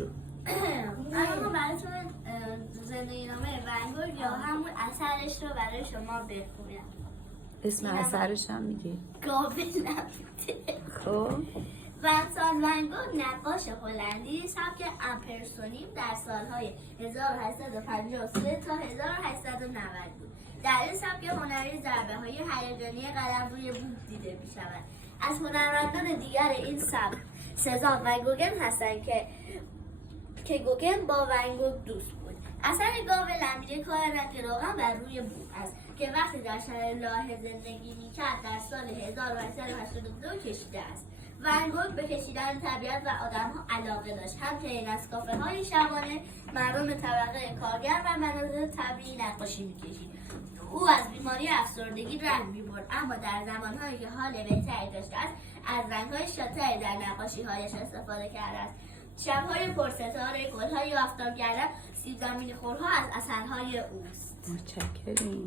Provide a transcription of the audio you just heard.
شو. اما براتون زندگی نامه ون گوگ یا همون اثرش رو برای شما بخونم. اسم اثرش هم میگی؟ گاوه نبوده. خب ونسان ون گوگ نقاش هلندی سبک امپرسیونیسم در سالهای 1853 تا 1890 بود. در این سبک هنری ضربه‌های هیجانی قلم روی بوم دیده می‌شود. از هنرمندان دیگر این سبک سزار و گوگن هستند که گوگن با ون گوگ دوست بود. اثر گاوه لمیده کار نقل روغن بر روی بوم است که وقتی در شهر لاهه زندگی می‌کرد در سال 1882 کشیده است. ون گوگ به کشیدن طبیعت و آدم‌ها علاقه داشت. همچنین از کافه‌های شبانه مردم طبقه کارگر و مناظر طبیعی نقاشی می‌کشید. او از بیماری افسردگی رنج می‌برد، اما در زمان‌هایی که حال بهتری داشته است از رنگ‌های شاتری در نقاشی‌هایش استفاده کرده است. شب‌های پرستاره، گل‌های آفتاب گردان، سیب زمینی خورها از اثرهای اوست. متشکریم.